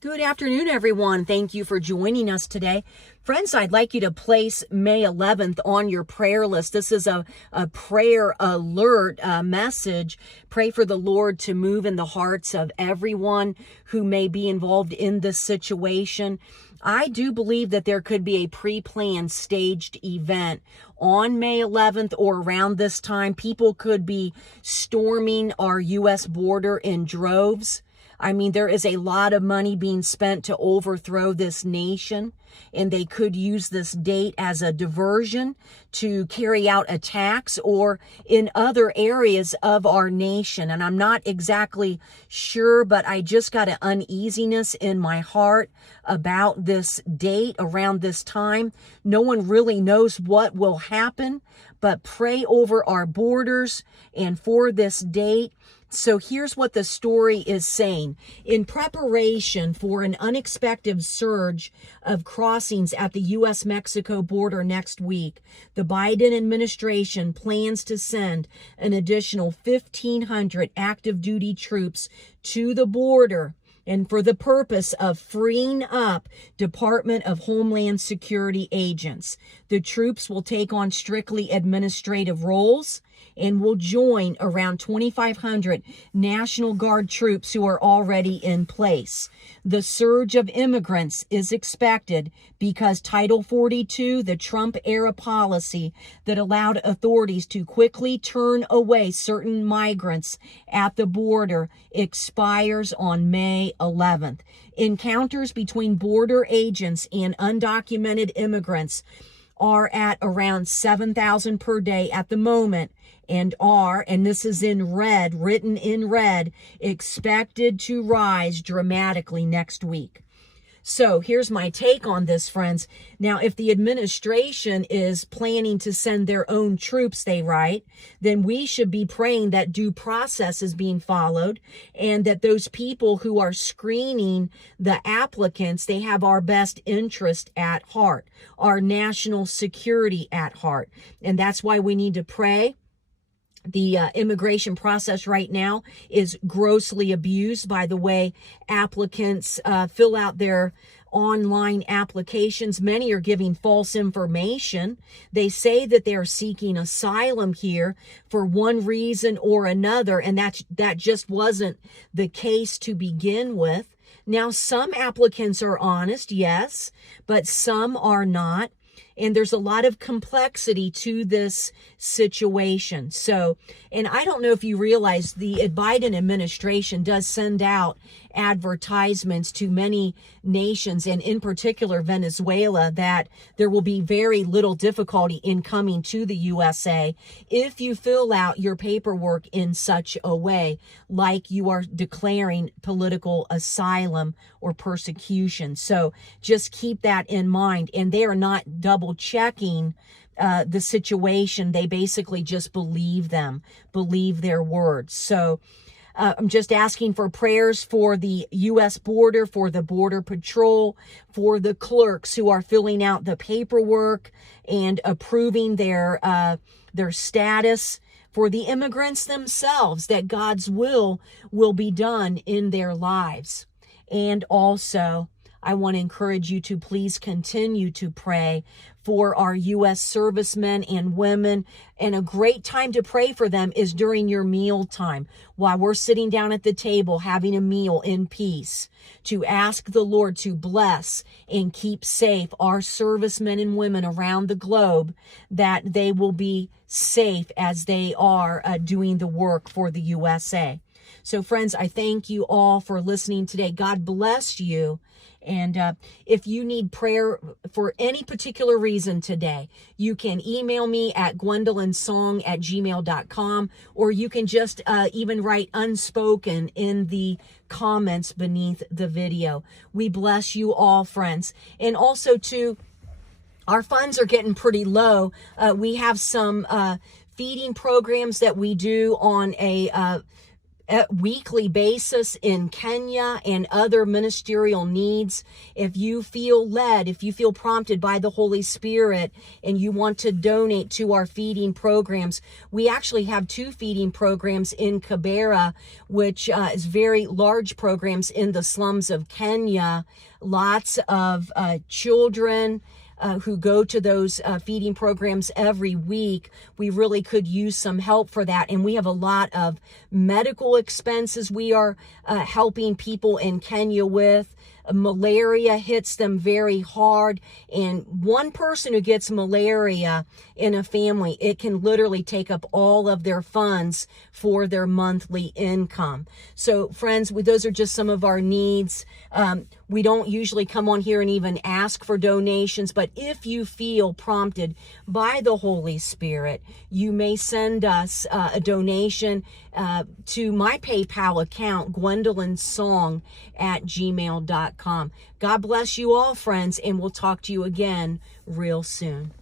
Good afternoon, everyone. Thank you for joining us today. Friends, I'd like you to place May 11th on your prayer list. This is a prayer alert message. Pray for the Lord to move in the hearts of everyone who may be involved in this situation. I do believe that there could be a pre-planned staged event on May 11th or around this time. People could be storming our U.S. border in droves. I mean, there is a lot of money being spent to overthrow this nation, and they could use this date as a diversion to carry out attacks or in other areas of our nation. And I'm not exactly sure, but I just got an uneasiness in my heart about this date around this time. No one really knows what will happen, but pray over our borders and for this date. So here's what the story is saying. In preparation for an unexpected surge of crossings at the U.S.-Mexico border next week, the Biden administration plans to send an additional 1,500 active duty troops to the border, and for the purpose of freeing up Department of Homeland Security agents. The troops will take on strictly administrative roles and will join around 2,500 National Guard troops who are already in place. The surge of immigrants is expected because Title 42, the Trump-era policy that allowed authorities to quickly turn away certain migrants at the border, expires on May 11th. Encounters between border agents and undocumented immigrants are at around 7,000 per day at the moment, and this is in red, written in red, expected to rise dramatically next week. So here's my take on this, friends. Now, if the administration is planning to send their own troops, they write, then we should be praying that due process is being followed and that those people who are screening the applicants, they have our best interest at heart, our national security at heart. And that's why we need to pray. The immigration process right now is grossly abused by the way applicants fill out their online applications. Many are giving false information. They say that they are seeking asylum here for one reason or another, and that just wasn't the case to begin with. Now, some applicants are honest, yes, but some are not. And there's a lot of complexity to this situation. So, and I don't know if you realize the Biden administration does send out advertisements to many nations, and in particular Venezuela, that there will be very little difficulty in coming to the USA if you fill out your paperwork in such a way like you are declaring political asylum or persecution. So just keep that in mind. And they are not double checking the situation. They basically just believe their words. So I'm just asking for prayers for the U.S. border, for the Border Patrol, for the clerks who are filling out the paperwork and approving their status, for the immigrants themselves, that God's will be done in their lives. And also, I want to encourage you to please continue to pray for our U.S. servicemen and women. And a great time to pray for them is during your meal time, while we're sitting down at the table having a meal in peace, to ask the Lord to bless and keep safe our servicemen and women around the globe, that they will be safe as they are doing the work for the USA. So friends, I thank you all for listening today. God bless you. And if you need prayer for any particular reason today, you can email me at gwendolensong@gmail.com, or you can just even write unspoken in the comments beneath the video. We bless you all, friends. And also, too, our funds are getting pretty low. We have some feeding programs that we do on a weekly basis in Kenya and other ministerial needs. If you feel led, if you feel prompted by the Holy Spirit and you want to donate to our feeding programs, we actually have 2 feeding programs in Kibera, which is very large programs in the slums of Kenya. Lots of children who go to those feeding programs every week. We really could use some help for that. And we have a lot of medical expenses we are helping people in Kenya with. Malaria hits them very hard, and one person who gets malaria in a family, it can literally take up all of their funds for their monthly income. So friends, those are just some of our needs. We don't usually come on here and even ask for donations, but if you feel prompted by the Holy Spirit, you may send us a donation to my PayPal account, gwendolensong@gmail.com. God bless you all, friends, and we'll talk to you again real soon.